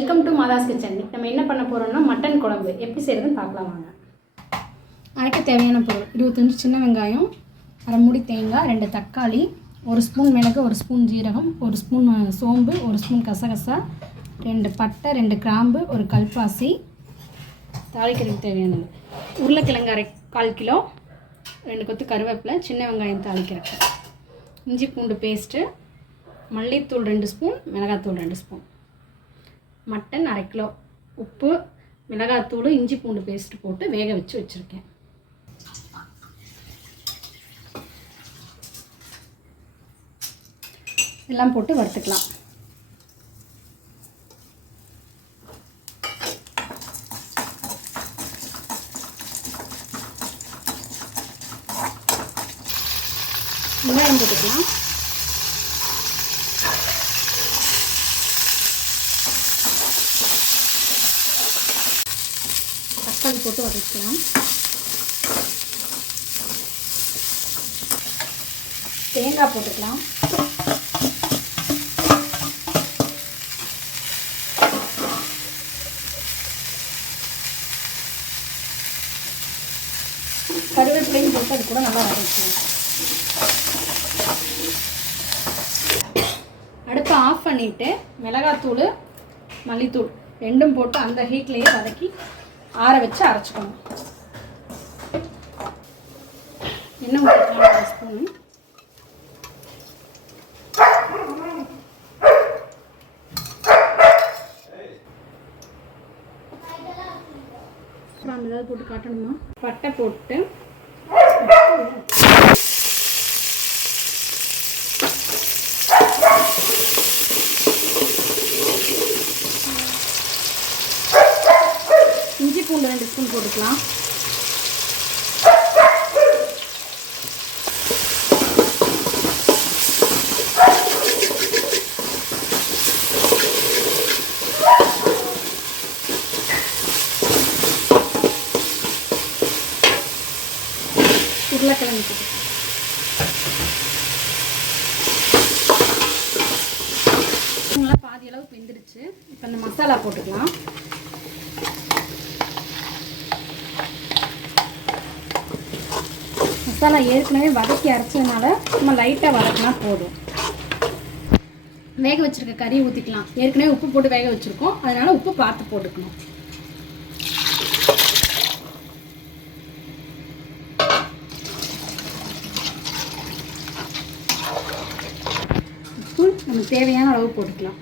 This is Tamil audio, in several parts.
Welcome to மாதாஸ் kitchen. நம்ம என்ன பண்ண போகிறோம்னா மட்டன் குழம்பு எப்படி செய்கிறதுன்னு பார்க்கலாம் வாங்க. அரைக்க தேவையான பொருள் 25 சின்ன வெங்காயம், அரை மூடி தேங்காய், 2 தக்காளி, 1 ஸ்பூன் மிளகு, 1 ஸ்பூன் ஜீரகம், 1 ஸ்பூன் சோம்பு, 1 ஸ்பூன் கசகசா, 2 பட்டை, 2 கிராம்பு, 1 கல்பாசி, தாளிக்கிறதுக்கு தேவையானது உருளைக்கிழங்கு அரை 1/4 கிலோ, 2 கொத்து கருவேப்பிலை, சின்ன வெங்காயம் தாளிக்கிறதுக்கு, இஞ்சி பூண்டு பேஸ்ட்டு, மல்லித்தூள் 2 ஸ்பூன், மிளகாத்தூள் 2 ஸ்பூன், மட்டன் அரை கிலோ, உப்பு, மிளகாத்தூள், இஞ்சி பூண்டு பேஸ்ட்டு போட்டு வேக வச்சு வச்சுருக்கேன். எல்லாம் போட்டு வறுத்துக்கலாம். வெங்காயம் போட்டுக்கலாம். தக்காளி போட்டு வதக்கலாம். தேங்காய் போட்டுக்கலாம். கருவேப்பிலையும் போட்டு அது கூட நல்லா வதக்கலாம். அடுப்பை ஆஃப் பண்ணிவிட்டு மிளகாத்தூள், மல்லித்தூள் ரெண்டும் போட்டு அந்த ஹீட்லேயே வதக்கி ஆற வச்சு அரைச்சிக்கணும். எண்ணெய் ஊற்றிக்கலாம் 1 ஸ்பூனு. அப்புறம் ஏதாவது போட்டு காட்டணுமா? பட்டை போட்டு இஞ்சி பூண்டு 2 ஸ்பூன் போட்டுக்கலாம். உருளைக்கிழங்கு போட்டுக்கலாம். நல்லா பாதி அளவுக்கு வெந்துருச்சு. இப்போ இந்த மசாலா போட்டுக்கலாம். மசாலா ஏற்கனவே வதக்கி அரைச்சதுனால நம்ம லைட்டாக வதக்கினா போதும். வேக வச்சுருக்க கறி ஊற்றிக்கலாம். ஏற்கனவே உப்பு போட்டு வேக வச்சுருக்கோம், அதனால் உப்பு பார்த்து போட்டுக்கணும். உப்பு நமக்கு தேவையான அளவு போட்டுக்கலாம்.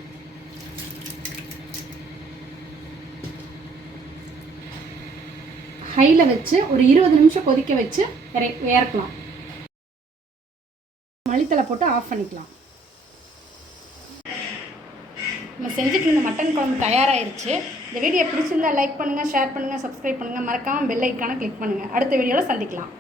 ஹையில் வச்சு ஒரு 20 நிமிஷம் கொதிக்க வச்சு இறக்கலாம். மல்லித்தலை போட்டு ஆஃப் பண்ணிக்கலாம். நம்ம செஞ்சுட்டு இருந்த மட்டன் குழம்பு தயாராகிருச்சு. இந்த வீடியோ பிடிச்சிருந்தா லைக் பண்ணுங்கள், ஷேர் பண்ணுங்கள், சப்ஸ்கிரைப் பண்ணுங்கள். மறக்காமல் பெல் ஐக்கானை கிளிக் பண்ணுங்கள். அடுத்த வீடியோவில் சந்திக்கலாம்.